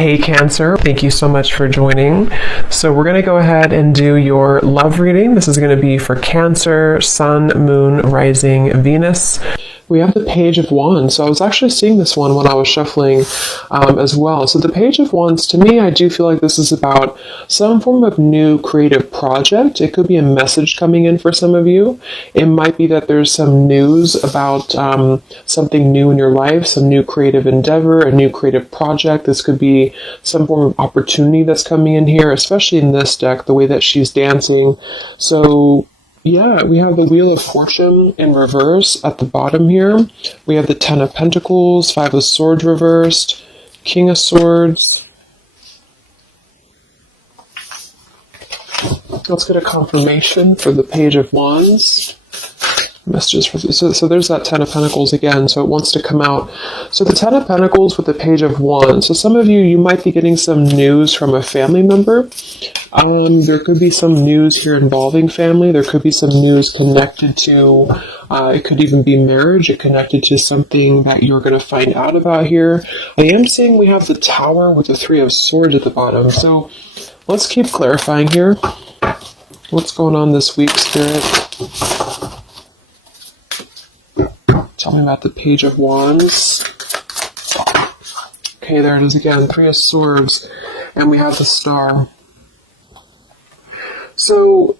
Hey Cancer, thank you so much for joining. So we're going to go ahead and do your love reading. This is going to be for Cancer, Sun, Moon, Rising, Venus. We have the Page of Wands. So I was actually seeing this one when I was shuffling as well. So the Page of Wands, to me, I do feel like this is about some form of new creative project. It could be a message coming in for some of you. It might be that there's some news about something new in your life, some new creative endeavor, a new creative project. This could be some form of opportunity that's coming in here, especially in this deck, the way that she's dancing. So yeah, we have the Wheel of Fortune in reverse at the bottom here. We have the Ten of Pentacles, Five of Swords reversed, King of Swords. Let's get a confirmation for the Page of Wands. Messages for so there's that Ten of Pentacles again, so it wants to come out. So the Ten of Pentacles with the Page of Wands. So some of you might be getting some news from a family member. There could be some news here involving family. There could be some news connected to, it could even be marriage. It connected to something that you're going to find out about here. I am seeing we have the Tower with the Three of Swords at the bottom. So let's keep clarifying here. What's going on this week, Spirit? Tell me about the Page of Wands. Okay, there it is again. Three of Swords. And we have the Star. So,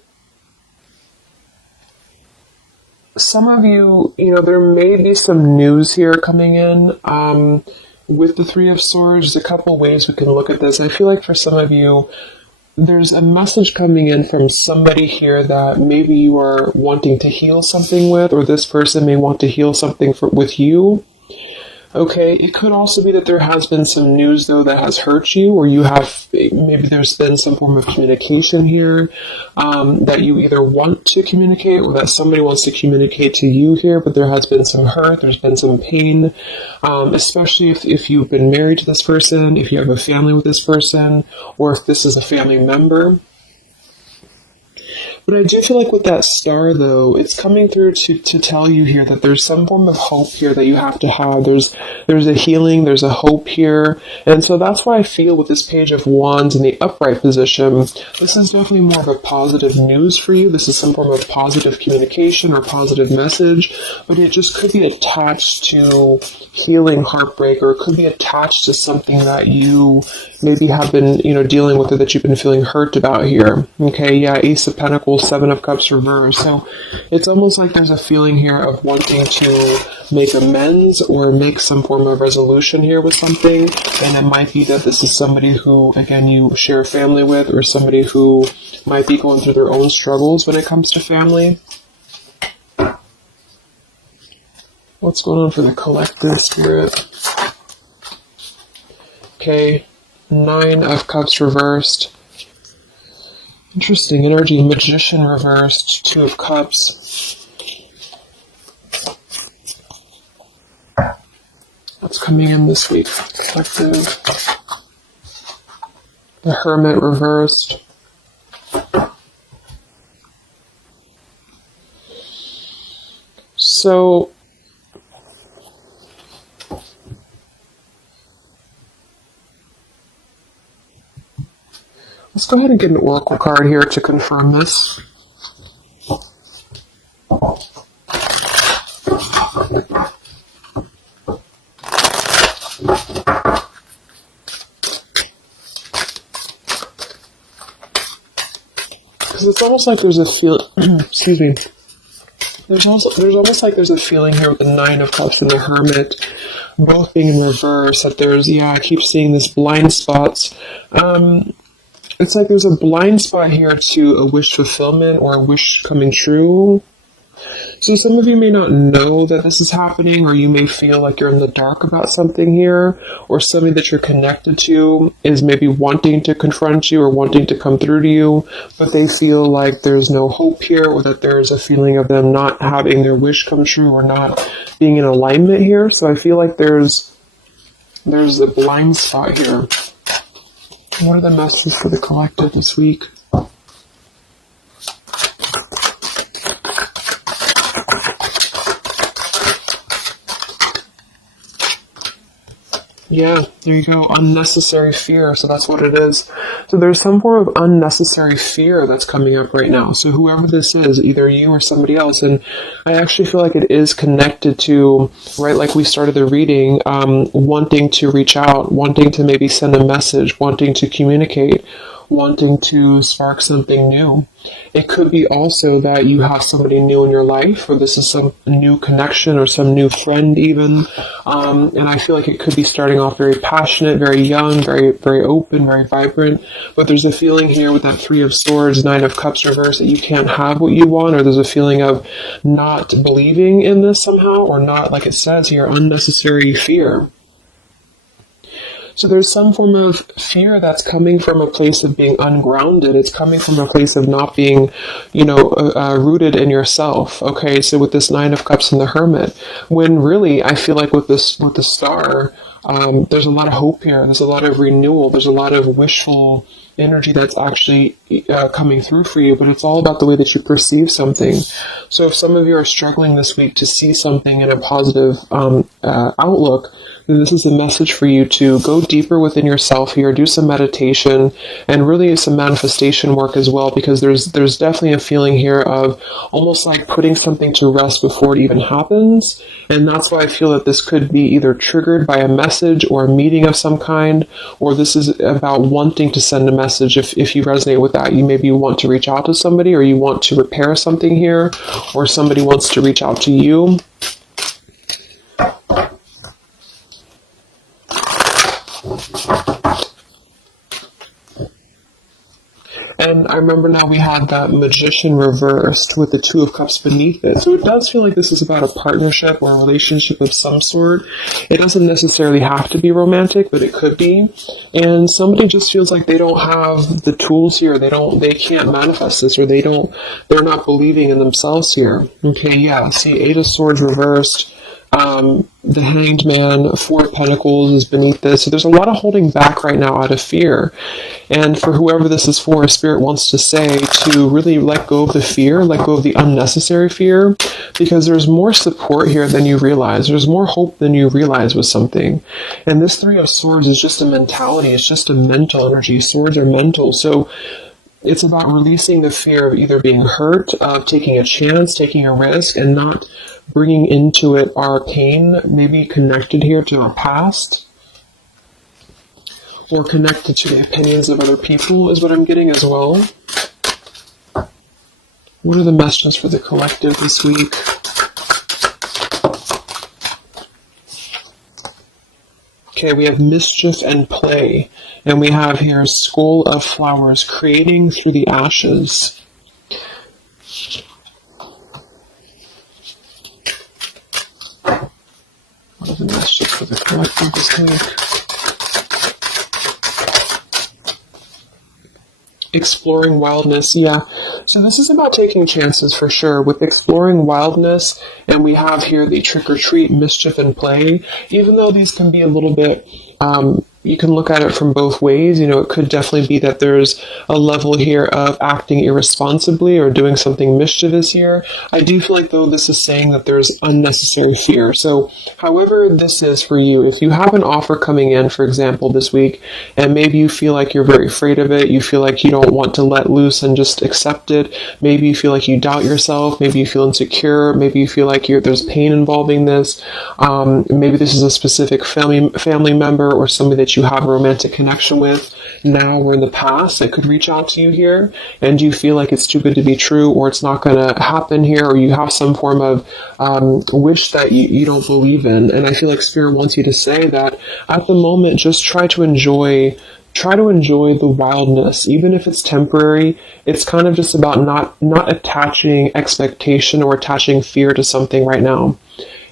some of you, there may be some news here coming in. With the Three of Swords, there's a couple ways we can look at this. I feel like for some of you, there's a message coming in from somebody here that maybe you are wanting to heal something with, or this person may want to heal something with you. Okay, it could also be that there has been some news, though, that has hurt you, or maybe there's been some form of communication here that you either want to communicate or that somebody wants to communicate to you here, but there has been some hurt, there's been some pain, especially if you've been married to this person, if you have a family with this person, or if this is a family member. But I do feel like with that Star, though, it's coming through to tell you here that there's some form of hope here that you have to have. There's a healing, there's a hope here. And so that's why I feel with this Page of Wands in the upright position, this is definitely more of a positive news for you. This is some form of positive communication or positive message, but it just could be attached to healing heartbreak, or it could be attached to something that you maybe have been, dealing with, or that you've been feeling hurt about here. Okay, yeah, Ace of Pentacles, Seven of Cups reversed. So it's almost like there's a feeling here of wanting to make amends or make some form of resolution here with something. And it might be that this is somebody who, again, you share a family with, or somebody who might be going through their own struggles when it comes to family. What's going on for the collective, Spirit? Okay, Nine of Cups reversed. Interesting energy. Magician reversed. Two of Cups. What's coming in this week? Collective. The Hermit reversed. So, let's go ahead and get an oracle card here to confirm this. Because it's almost like there's a excuse me. There's almost like there's a feeling here with the Nine of Cups and the Hermit both being in reverse, that there's, I keep seeing these blind spots. It's like there's a blind spot here to a wish fulfillment or a wish coming true. So some of you may not know that this is happening, or you may feel like you're in the dark about something here, or somebody that you're connected to is maybe wanting to confront you or wanting to come through to you, but they feel like there's no hope here, or that there's a feeling of them not having their wish come true or not being in alignment here. So I feel like there's a blind spot here. What are the messages for the collective this week? Yeah, there you go. Unnecessary fear. So that's what it is. So there's some form of unnecessary fear that's coming up right now. So whoever this is, either you or somebody else, and I actually feel like it is connected to, right, like we started the reading, wanting to reach out, wanting to maybe send a message, wanting to communicate, wanting to spark something new. It could be also that you have somebody new in your life, or this is some new connection or some new friend even. And I feel like it could be starting off very passionate, very young, very, very open, very vibrant. But there's a feeling here with that Three of Swords, Nine of Cups reverse, that you can't have what you want, or there's a feeling of not believing in this somehow, or not, like it says here, unnecessary fear. So there's some form of fear that's coming from a place of being ungrounded. It's coming from a place of not being, rooted in yourself. Okay, so with this Nine of Cups and the Hermit, when really I feel like with the Star, there's a lot of hope here. There's a lot of renewal. There's a lot of wishful energy that's actually coming through for you, but it's all about the way that you perceive something. So if some of you are struggling this week to see something in a positive outlook, then this is a message for you to go deeper within yourself here, do some meditation, and really some manifestation work as well, because there's definitely a feeling here of almost like putting something to rest before it even happens. And that's why I feel that this could be either triggered by a message or a meeting of some kind, or this is about wanting to send a message. If you resonate with that, you maybe want to reach out to somebody, or you want to repair something here, or somebody wants to reach out to you. And I remember now we had that Magician reversed with the Two of Cups beneath it. So it does feel like this is about a partnership or a relationship of some sort. It doesn't necessarily have to be romantic, but it could be. And somebody just feels like they don't have the tools here. They can't manifest this, or they're not believing in themselves here. Okay, yeah, see, Eight of Swords reversed. The Hanged Man, Four of Pentacles is beneath this. So there's a lot of holding back right now out of fear. And for whoever this is for, Spirit wants to say to really let go of the fear, let go of the unnecessary fear, because there's more support here than you realize. There's more hope than you realize with something. And this Three of Swords is just a mentality. It's just a mental energy. Swords are mental. So it's about releasing the fear of either being hurt, of taking a chance, taking a risk, and not bringing into it our pain, maybe connected here to our past, or connected to the opinions of other people is what I'm getting as well. What are the messages for the collective this week? Okay, we have mischief and play, and we have here Skull of Flowers, creating through the ashes. What are the messages for the collective this week? Exploring wildness, yeah. So this is about taking chances for sure with exploring wildness, and we have here the trick or treat, mischief and play. Even though these can be a little bit, you can look at it from both ways. It could definitely be that there's a level here of acting irresponsibly or doing something mischievous here. I do feel like, though, this is saying that there's unnecessary fear. So however this is for you, if you have an offer coming in, for example, this week, and maybe you feel like you're very afraid of it, you feel like you don't want to let loose and just accept it, maybe you feel like you doubt yourself, maybe you feel insecure, maybe you feel like there's pain involving this, maybe this is a specific family member or somebody that you have a romantic connection with now or in the past that could reach out to you here, and you feel like it's too good to be true, or it's not going to happen here, or you have some form of wish that you don't believe in. And I feel like Spirit wants you to say that at the moment, just try to enjoy the wildness, even if it's temporary. It's kind of just about not attaching expectation or attaching fear to something right now.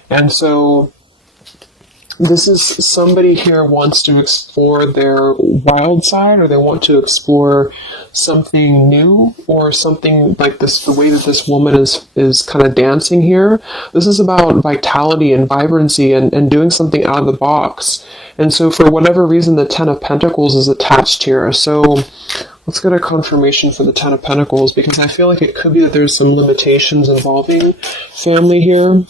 And so this is somebody here wants to explore their wild side, or they want to explore something new, or something like this, the way that this woman is kind of dancing here. This is about vitality and vibrancy and doing something out of the box. And so for whatever reason, the Ten of Pentacles is attached here. So let's get a confirmation for the Ten of Pentacles, because I feel like it could be that there's some limitations involving family here.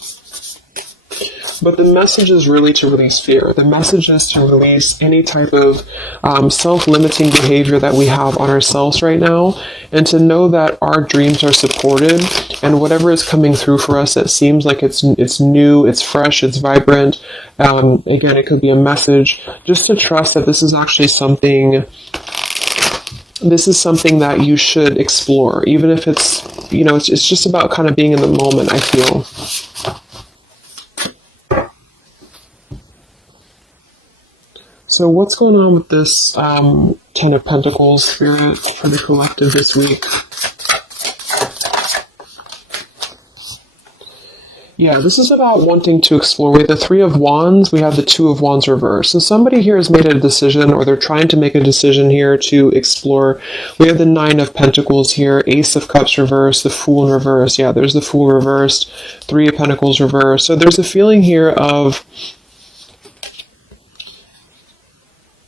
But the message is really to release fear. The message is to release any type of self-limiting behavior that we have on ourselves right now, and to know that our dreams are supported, and whatever is coming through for us that seems like it's new, it's fresh, it's vibrant. Again, it could be a message. Just to trust that this is actually something. This is something that you should explore, even if it's, it's just about kind of being in the moment, I feel. So what's going on with this Ten of Pentacles spirit for the collective this week? Yeah, this is about wanting to explore. We have the Three of Wands, we have the Two of Wands reverse. So somebody here has made a decision, or they're trying to make a decision here to explore. We have the Nine of Pentacles here, Ace of Cups reverse, the Fool in reverse. Yeah, there's the Fool reversed, Three of Pentacles reverse. So there's a feeling here of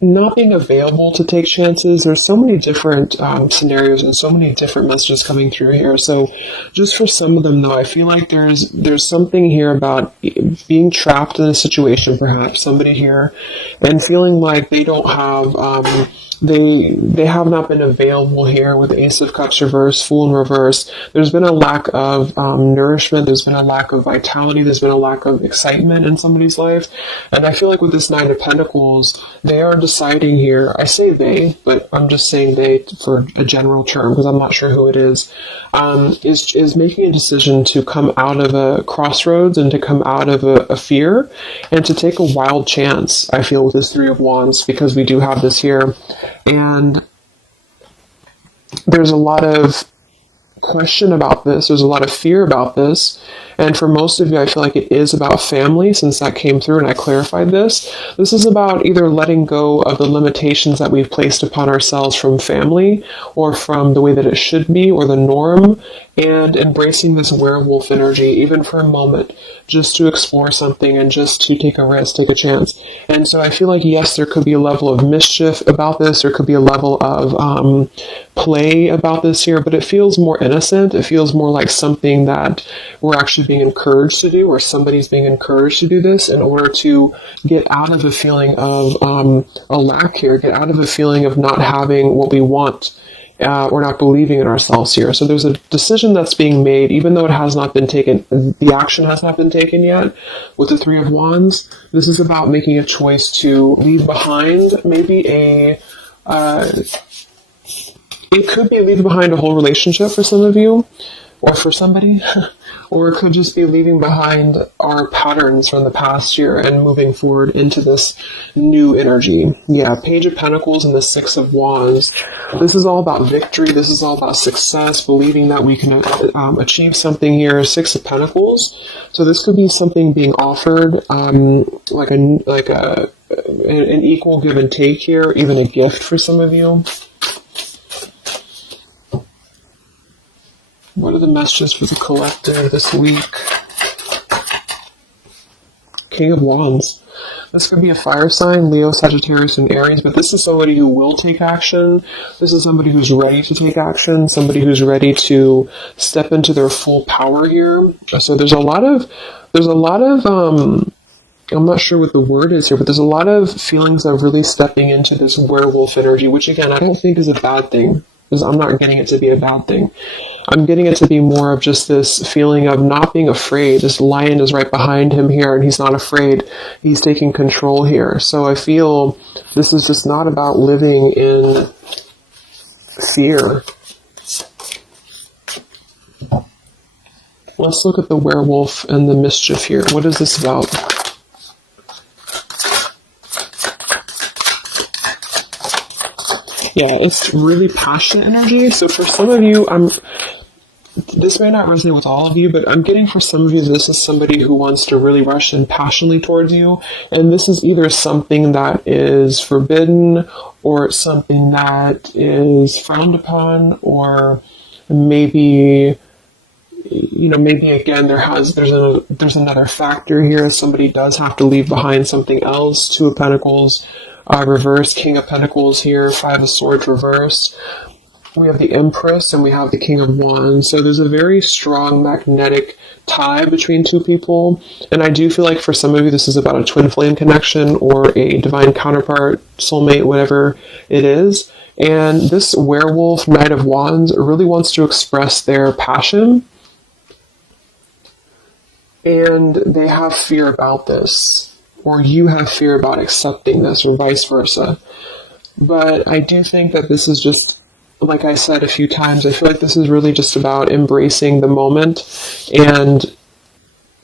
not being available to take chances. There's so many different scenarios and so many different messages coming through here. So just for some of them, though, I feel like there's something here about being trapped in a situation, perhaps somebody here, and feeling like they don't have they have not been available here with Ace of Cups reverse, Fool in reverse. There's been a lack of nourishment. There's been a lack of vitality. There's been a lack of excitement in somebody's life. And I feel like with this Nine of Pentacles, they are deciding here, I say they, but I'm just saying they for a general term because I'm not sure who it is making a decision to come out of a crossroads and to come out of a fear and to take a wild chance, I feel, with this Three of Wands, because we do have this here. And there's a lot of question about this. There's a lot of fear about this. And for most of you, I feel like it is about family, since that came through and I clarified this. This is about either letting go of the limitations that we've placed upon ourselves from family or from the way that it should be or the norm, and embracing this werewolf energy, even for a moment, just to explore something and just to take a risk, take a chance. And so I feel like, yes, there could be a level of mischief about this. There could be a level of play about this here, but it feels more innocent. It feels more like something that we're actually being encouraged to do, or somebody's being encouraged to do this in order to get out of a feeling of a lack here, get out of a feeling of not having what we want. Or not believing in ourselves here. So there's a decision that's being made, even though it has not been taken, the action has not been taken yet. With the Three of Wands, this is about making a choice to leave behind maybe it could be leaving behind a whole relationship for some of you, or for somebody, or it could just be leaving behind our patterns from the past year and moving forward into this new energy. Yeah, Page of Pentacles and the Six of Wands. This is all about victory. This is all about success, believing that we can achieve something here. Six of Pentacles. So this could be something being offered, like an equal give and take here, even a gift for some of you. What are the messages for the collective this week? King of Wands. This could be a fire sign, Leo, Sagittarius, and Aries, but this is somebody who will take action. This is somebody who's ready to take action, somebody who's ready to step into their full power here. So there's a lot of, I'm not sure what the word is here, but there's a lot of feelings of really stepping into this werewolf energy, which again, I don't think is a bad thing. I'm not getting it to be a bad thing. I'm getting it to be more of just this feeling of not being afraid. This lion is right behind him here, and he's not afraid. He's taking control here. So I feel this is just not about living in fear. Let's look at the werewolf and the mischief here. What is this about? Yeah, it's really passionate energy. So for some of you, this may not resonate with all of you, but I'm getting for some of you, this is somebody who wants to really rush in passionately towards you. And this is either something that is forbidden, or something that is frowned upon, or maybe, maybe again, there's another factor here. Somebody does have to leave behind something else. Two of Pentacles. Reverse, King of Pentacles here, Five of Swords reversed. We have the Empress and we have the King of Wands. So there's a very strong magnetic tie between two people. And I do feel like for some of you, this is about a twin flame connection or a divine counterpart, soulmate, whatever it is. And this werewolf, Knight of Wands, really wants to express their passion. And they have fear about this, or you have fear about accepting this, or vice versa. But I do think that this is just, like I said a few times, I feel like this is really just about embracing the moment, and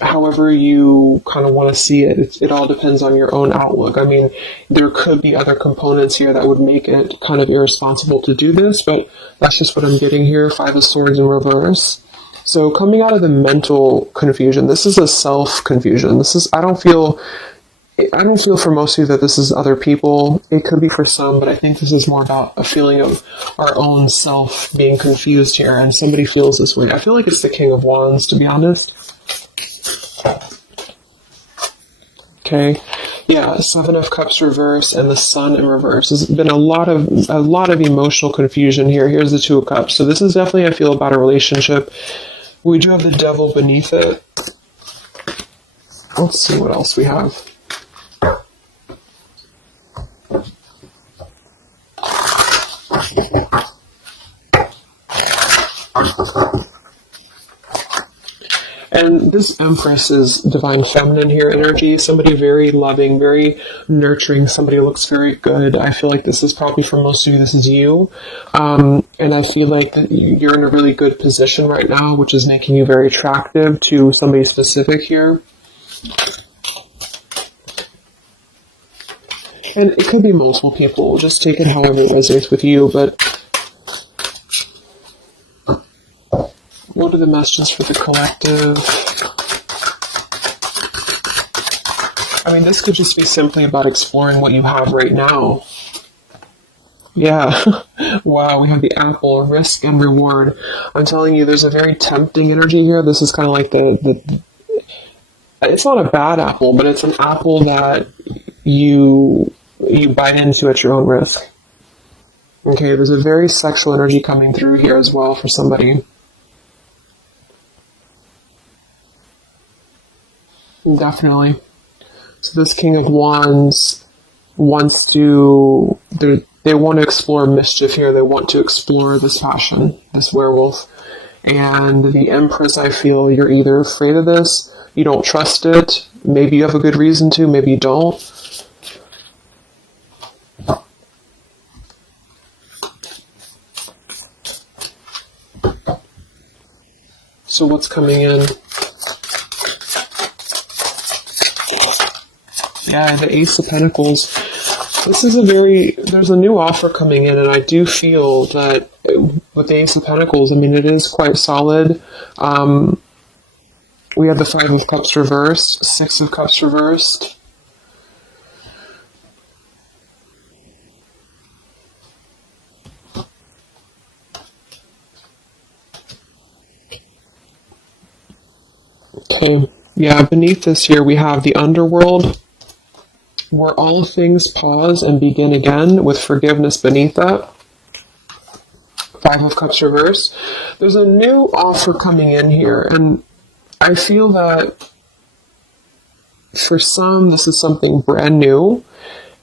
however you kind of want to see it, it all depends on your own outlook. I mean, there could be other components here that would make it kind of irresponsible to do this, but that's just what I'm getting here. Five of Swords in reverse. So coming out of the mental confusion, this is a self-confusion. This is, I don't feel for most of you that this is other people. It could be for some, but I think this is more about a feeling of our own self being confused here, and somebody feels this way. I feel like it's the King of Wands, to be honest. Okay. Yeah, Seven of Cups reverse and the Sun in reverse. There's been a lot of emotional confusion here. Here's the Two of Cups. So this is definitely, I feel, about a relationship. We do have the Devil beneath it. Let's see what else we have. And this Empress is divine feminine here energy, somebody very loving, very nurturing, somebody who looks very good. I feel like this is probably, for most of you, this is you. And I feel like that you're in a really good position right now, which is making you very attractive to somebody specific here. And it could be multiple people, just take it however it resonates with you, but what are the messages for the collective? I mean, this could just be simply about exploring what you have right now. Yeah. Wow, we have the apple, risk and reward. I'm telling you, there's a very tempting energy here. This is kind of like the it's not a bad apple, but it's an apple that you bite into at your own risk. Okay, there's a very sexual energy coming through here as well for somebody. Definitely. So this King of Wands wants to, they want to explore mischief here. They want to explore this passion, this werewolf. And the Empress, I feel you're either afraid of this, you don't trust it, maybe you have a good reason to, maybe you don't. So what's coming in? Yeah, the Ace of Pentacles. This is there's a new offer coming in, and I do feel that with the Ace of Pentacles, I mean, it is quite solid. We have the Five of Cups reversed, Six of Cups reversed. Okay, yeah, beneath this here we have the Underworld, where all things pause and begin again, with forgiveness beneath that. Five of Cups reversed. There's a new offer coming in here, and I feel that for some, this is something brand new,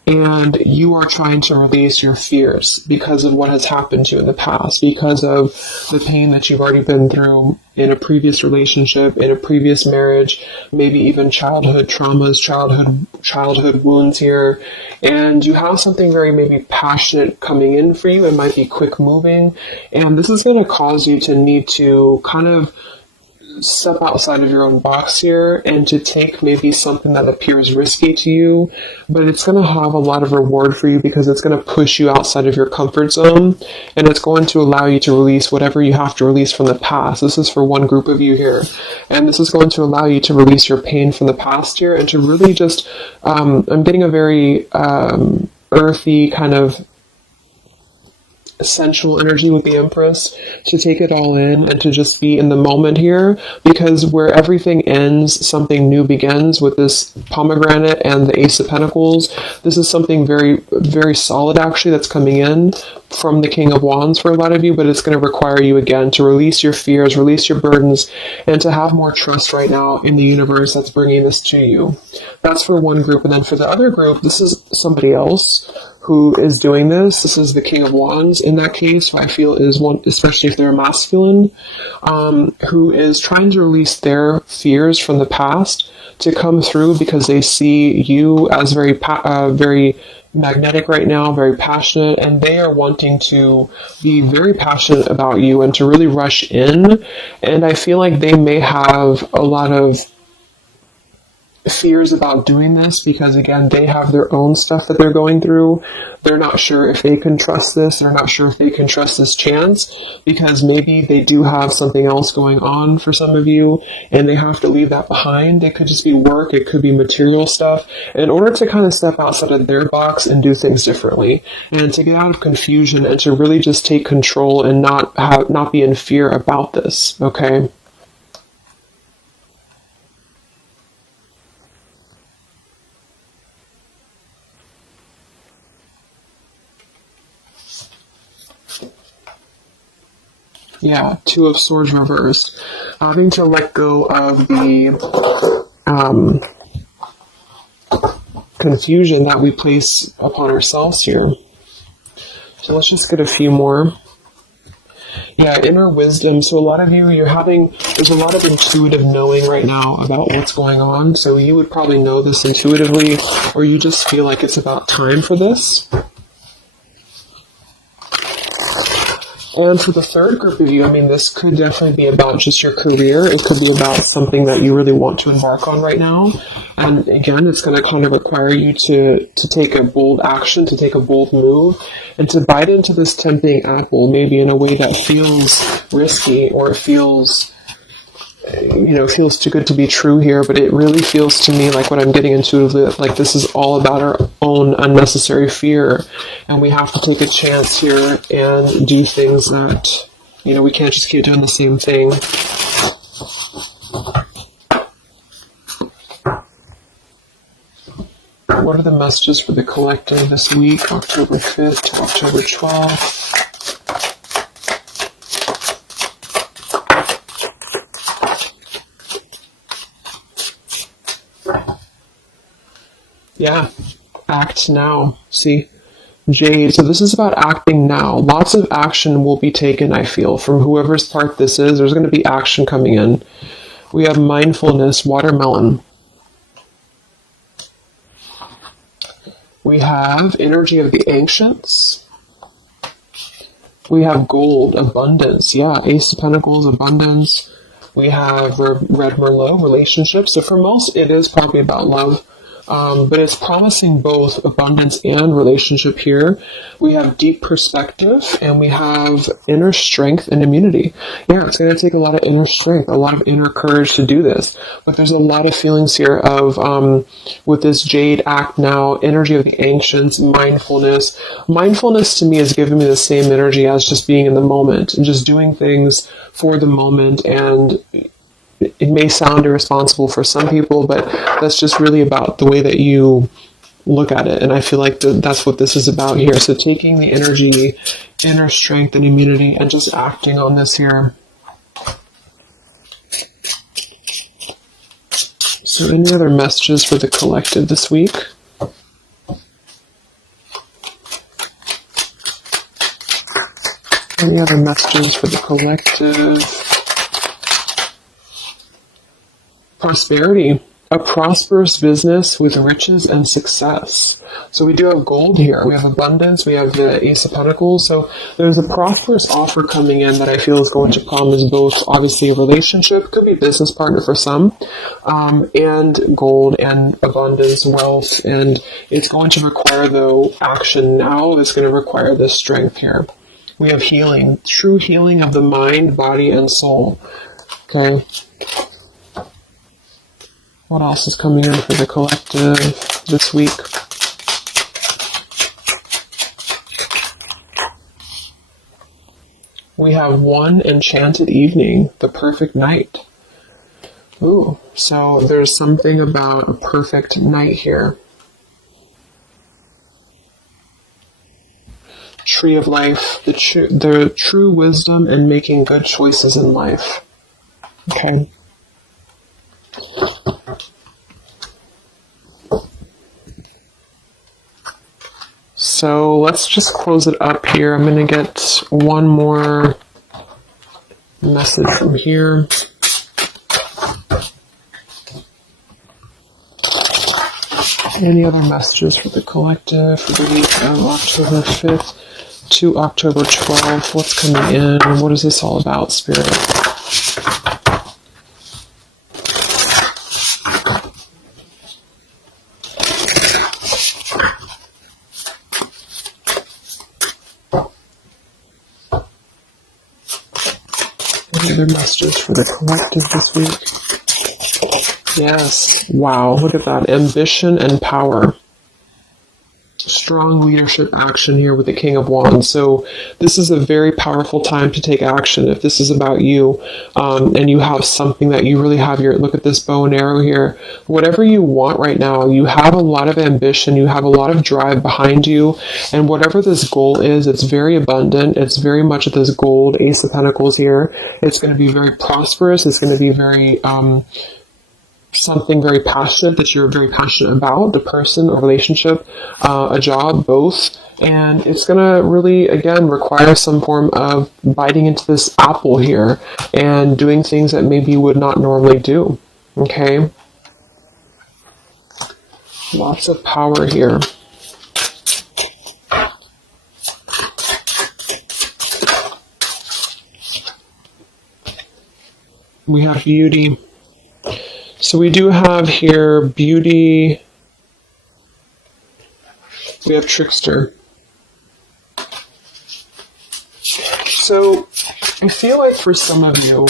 and you are trying to release your fears because of what has happened to you in the past, because of the pain that you've already been through in a previous relationship, in a previous marriage, maybe even childhood traumas, childhood wounds here. And you have something very maybe passionate coming in for you. It might be quick moving. And this is going to cause you to need to kind of step outside of your own box here and to take maybe something that appears risky to you, but it's going to have a lot of reward for you because it's going to push you outside of your comfort zone, and it's going to allow you to release whatever you have to release from the past. This is for one group of you here, and this is going to allow you to release your pain from the past here and to really just I'm getting a very earthy kind of sensual energy with the Empress, to take it all in and to just be in the moment here, because where everything ends, something new begins with this pomegranate and the Ace of Pentacles. This is something very, very solid actually that's coming in from the King of Wands for a lot of you, but it's going to require you again to release your fears, release your burdens, and to have more trust right now in the universe that's bringing this to you. That's for one group. And then for the other group, this is somebody else who is doing this. This is the King of Wands in that case, who I feel is one, especially if they're masculine, who is trying to release their fears from the past to come through, because they see you as very magnetic right now, very passionate, and they are wanting to be very passionate about you and to really rush in. And I feel like they may have a lot of fears about doing this because, again, they have their own stuff that they're going through. They're not sure if they can trust this. They're not sure if they can trust this chance, because maybe they do have something else going on for some of you and they have to leave that behind. It could just be work. It could be material stuff in order to kind of step outside of their box and do things differently, and to get out of confusion and to really just take control and not be in fear about this. Okay. Yeah, Two of Swords reversed. Having to let go of the confusion that we place upon ourselves here. So let's just get a few more. Yeah, inner wisdom. So a lot of you, there's a lot of intuitive knowing right now about what's going on. So you would probably know this intuitively, or you just feel like it's about time for this. And for the third group of you, I mean, this could definitely be about just your career. It could be about something that you really want to embark on right now. And again, it's going to kind of require you to take a bold action, to take a bold move, and to bite into this tempting apple, maybe in a way that feels risky, or it feels too good to be true here, but it really feels to me like what I'm getting intuitively, like this is all about our own unnecessary fear, and we have to take a chance here and do things that, we can't just keep doing the same thing. What are the messages for the collective this week, October 5th to October 12th? Yeah, act now. See, Jade. So this is about acting now. Lots of action will be taken, I feel, from whoever's part this is. There's going to be action coming in. We have mindfulness, watermelon. We have energy of the ancients. We have gold, abundance. Yeah, Ace of Pentacles, abundance. We have Red Merlot, relationships. So for most, it is probably about love. But it's promising both abundance and relationship here. We have deep perspective, and we have inner strength and immunity. Yeah, it's going to take a lot of inner strength, a lot of inner courage to do this. But there's a lot of feelings here of, with this Jade, act now, energy of the ancients, mindfulness. Mindfulness to me is giving me the same energy as just being in the moment and just doing things for the moment. And it may sound irresponsible for some people, but that's just really about the way that you look at it. And I feel like that's what this is about here. So taking the energy, inner strength and immunity, and just acting on this here. So any other messages for the collective this week? Any other messages for the collective? Prosperity, a prosperous business with riches and success. So we do have gold here. We have abundance. We have the Ace of Pentacles. So there's a prosperous offer coming in that I feel is going to promise both, obviously, a relationship, could be a business partner for some, and gold and abundance, wealth. And it's going to require, though, action now. It's going to require this strength here. We have healing, true healing of the mind, body, and soul. Okay. What else is coming in for the collective this week? We have one enchanted evening, the perfect night. Ooh, so there's something about a perfect night here. Tree of life, the true wisdom in making good choices in life. Okay. So let's just close it up here. I'm going to get one more message from here. Any other messages for the collective for the week of October 5th to October 12th? What's coming in? What is this all about, Spirit? Any other messages for the collective this week? Yes. Wow, look at that. Ambition and power. Strong leadership action here with the King of Wands. So this is a very powerful time to take action. If this is about you, and you have something that you really have your, look at this bow and arrow here, whatever you want right now, you have a lot of ambition, you have a lot of drive behind you, and whatever this goal is, it's very abundant. It's very much this gold, Ace of Pentacles here. It's going to be very prosperous. It's going to be very, something very passionate that you're very passionate about, the person, a relationship, a job, both. And it's going to really, again, require some form of biting into this apple here and doing things that maybe you would not normally do. Okay? Lots of power here. We have beauty. So we do have here beauty. We have trickster. So I feel like for some of you,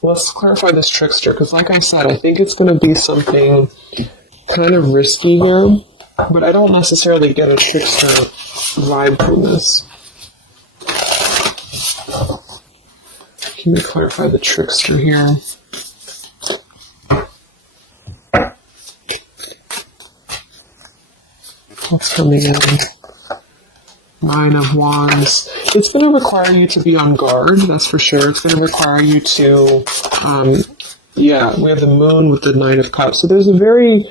let's clarify this trickster, because like I said, I think it's going to be something kind of risky here, but I don't necessarily get a trickster vibe from this. Can we clarify the trickster here? What's coming in? Nine of Wands. It's going to require you to be on guard, that's for sure. It's going to require you to, we have the Moon with the Nine of Cups. So there's a very,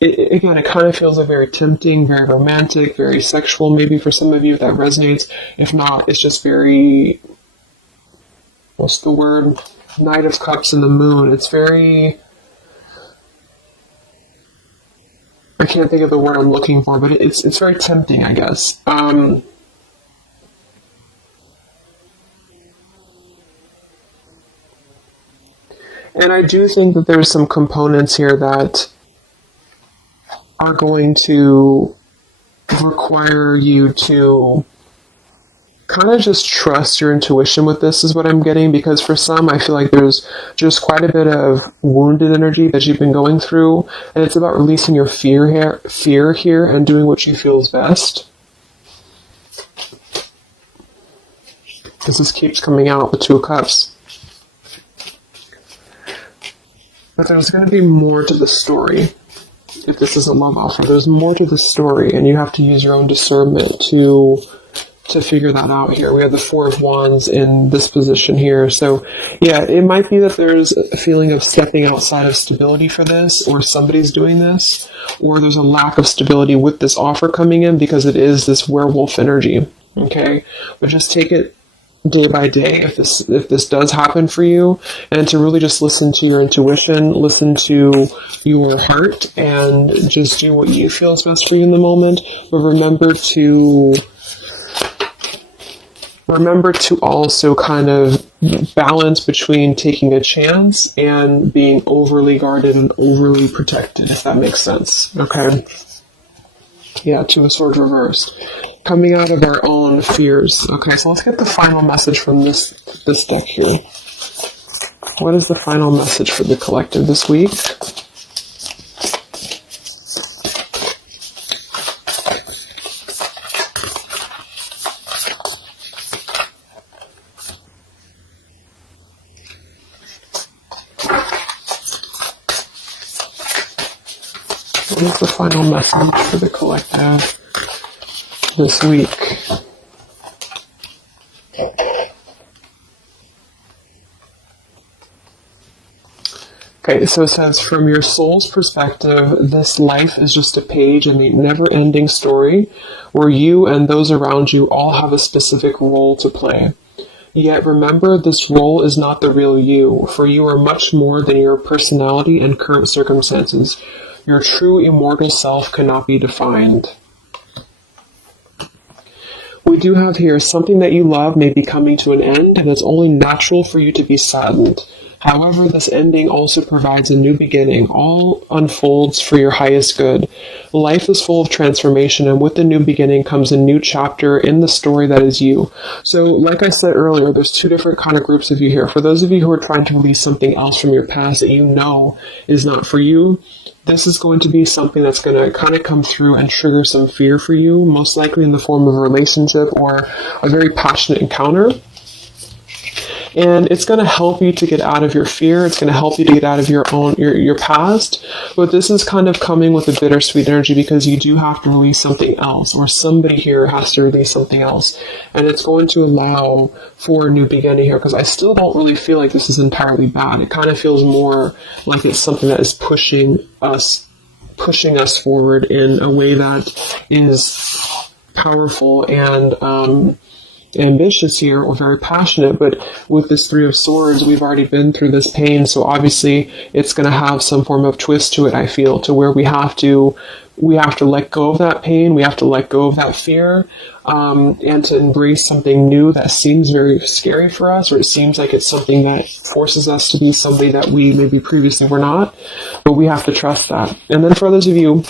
again, it kind of feels like very tempting, very romantic, very sexual. Maybe for some of you that resonates. If not, it's just very, what's the word? Knight of Cups and the Moon. It's very, I can't think of the word I'm looking for, but it's very tempting, I guess. And I do think that there's some components here that are going to require you to kind of just trust your intuition with this, is what I'm getting, because for some, I feel like there's just quite a bit of wounded energy that you've been going through, and it's about releasing your fear here and doing what you feel is best. This keeps coming out, the Two of Cups. But there's going to be more to the story. If this is a love offer, there's more to the story, and you have to use your own discernment to figure that out here. We have the Four of Wands in this position here. So, yeah, it might be that there's a feeling of stepping outside of stability for this, or somebody's doing this, or there's a lack of stability with this offer coming in because it is this werewolf energy. Okay? But just take it day by day if this does happen for you, and to really just listen to your intuition, listen to your heart, and just do what you feel is best for you in the moment. But remember to also kind of balance between taking a chance and being overly guarded and overly protected, if that makes sense. Okay? Yeah, Two of Swords reversed. Coming out of our own fears. Okay, so let's get the final message from this deck here. What is the final message for the collective this week? is the final message for the collective this week? Okay, so it says, from your soul's perspective, this life is just a page in a never-ending story where you and those around you all have a specific role to play. Yet remember, this role is not the real you, for you are much more than your personality and current circumstances. Your true immortal self cannot be defined. We do have here, something that you love may be coming to an end, and it's only natural for you to be saddened. However, this ending also provides a new beginning. All unfolds for your highest good. Life is full of transformation, and with the new beginning comes a new chapter in the story that is you. So, like I said earlier, there's two different kind of groups of you here. For those of you who are trying to release something else from your past that you know is not for you, this is going to be something that's going to kind of come through and trigger some fear for you, most likely in the form of a relationship or a very passionate encounter. And it's going to help you to get out of your fear. It's going to help you to get out of your past. But this is kind of coming with a bittersweet energy because you do have to release something else, or somebody here has to release something else. And it's going to allow for a new beginning here, because I still don't really feel like this is entirely bad. It kind of feels more like it's something that is pushing us forward in a way that is powerful and ambitious here, or very passionate. But with this Three of Swords, we've already been through this pain, so obviously it's going to have some form of twist to it, I feel, to where we have to let go of that pain, we have to let go of that fear, and to embrace something new that seems very scary for us, or it seems like it's something that forces us to be somebody that we maybe previously were not, but we have to trust that. And then for others of you,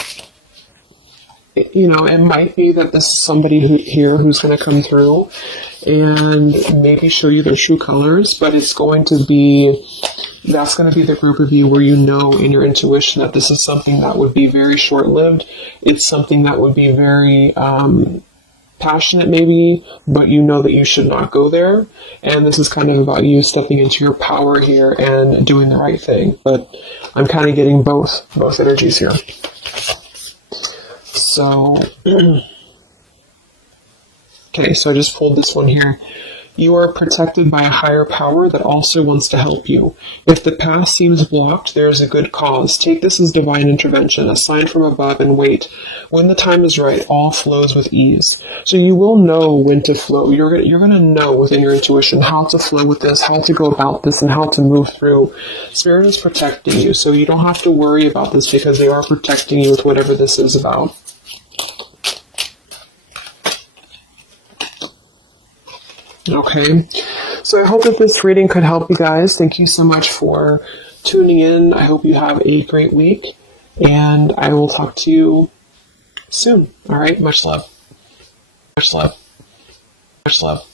you know, it might be that this is somebody who's going to come through and maybe show you their true colors, but that's going to be the group of you where you know in your intuition that this is something that would be very short-lived. It's something that would be very passionate maybe, but you know that you should not go there. And this is kind of about you stepping into your power here and doing the right thing. But I'm kind of getting both energies here. So, okay, so I just pulled this one here. You are protected by a higher power that also wants to help you. If the path seems blocked, there is a good cause. Take this as divine intervention, a sign from above, and wait. When the time is right, all flows with ease. So you will know when to flow. You're going to know within your intuition how to flow with this, how to go about this, and how to move through. Spirit is protecting you, so you don't have to worry about this because they are protecting you with whatever this is about. Okay, so I hope that this reading could help you guys. Thank you so much for tuning in. I hope you have a great week, and I will talk to you soon. All right, much love. Much love. Much love.